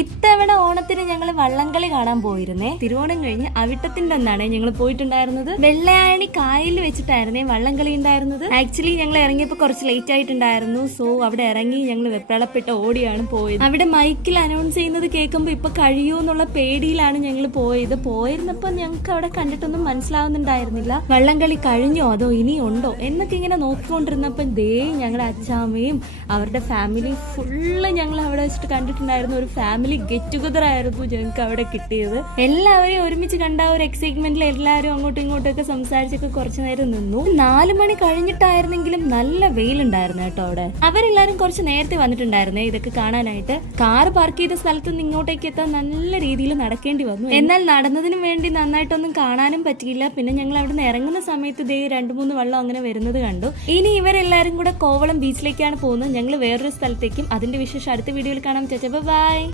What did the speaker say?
ഇത്തവണ ഓണത്തിന് ഞങ്ങൾ വള്ളംകളി കാണാൻ പോയിരുന്നേ. തിരുവോണം കഴിഞ്ഞ് അവിട്ടത്തിന്റെ ഒന്നാണ് ഞങ്ങൾ പോയിട്ടുണ്ടായിരുന്നത്. വെള്ളയാണി കായലിൽ വെച്ചിട്ടായിരുന്നേ വള്ളംകളി ഉണ്ടായിരുന്നത്. ആക്ച്വലി ഞങ്ങൾ ഇറങ്ങിയപ്പോൾ കുറച്ച് ലേറ്റ് ആയിട്ടുണ്ടായിരുന്നു. സോ അവിടെ ഇറങ്ങി ഞങ്ങൾ വെപ്രാളപ്പെട്ട് ഓടിയാണ് പോയത്. അവിടെ മൈക്കിൽ അനൗൺസ് ചെയ്യുന്നത് കേൾക്കുമ്പോൾ ഇപ്പൊ കഴിയൂ എന്നുള്ള പേടിയിലാണ് ഞങ്ങൾ പോയത്. പോയിരുന്നപ്പോ ഞങ്ങൾക്ക് അവിടെ കണ്ടിട്ടൊന്നും മനസ്സിലാവുന്നുണ്ടായിരുന്നില്ല. വള്ളംകളി കഴിഞ്ഞോ അതോ ഇനിയും ഉണ്ടോ എന്നൊക്കെ ഇങ്ങനെ നോക്കിക്കൊണ്ടിരുന്നപ്പോൾ ദേ ഞങ്ങളുടെ അച്ചാമ്മയും അവരുടെ ഫാമിലി ഫുള്ള് ഞങ്ങൾ അവിടെ വെച്ചിട്ട് കണ്ടിട്ടുണ്ടായിരുന്നു. ഒരു ഫാമിലി ഗെറ്റ് ടുഗദർ ആയിരുന്നു ഞങ്ങൾക്ക് അവിടെ കിട്ടിയത്. എല്ലാവരെയും ഒരുമിച്ച് കണ്ട ഒരു എക്സൈറ്റ്മെന്റിൽ എല്ലാവരും അങ്ങോട്ടും ഇങ്ങോട്ടൊക്കെ സംസാരിച്ചൊക്കെ കുറച്ചു നേരം നിന്നു. 4 മണി കഴിഞ്ഞിട്ടായിരുന്നെങ്കിലും നല്ല വെയിലുണ്ടായിരുന്നു കേട്ടോ അവിടെ. അവരെല്ലാരും കുറച്ച് നേരത്തെ വന്നിട്ടുണ്ടായിരുന്നേ ഇതൊക്കെ കാണാനായിട്ട്. കാർ പാർക്ക് ചെയ്ത സ്ഥലത്ത് നിന്ന് ഇങ്ങോട്ടേക്ക് എത്താൻ നല്ല രീതിയിൽ നടക്കേണ്ടി വന്നു. എന്നാൽ നടന്നതിന് വേണ്ടി നന്നായിട്ടൊന്നും കാണാനും പറ്റിയില്ല. പിന്നെ ഞങ്ങൾ അവിടെ നിന്ന് ഇറങ്ങുന്ന സമയത്ത് ദേ 2-3 വള്ളം അങ്ങനെ വരുന്നത് കണ്ടു. ഇനി ഇവരെല്ലാരും കൂടെ കോവളം ബീച്ചിലേക്കാണ് പോകുന്നത്. ഞങ്ങൾ വേറൊരു സ്ഥലത്തേക്കും. അതിന്റെ വിശേഷം അടുത്ത വീഡിയോയിൽ കാണാം. ബൈ.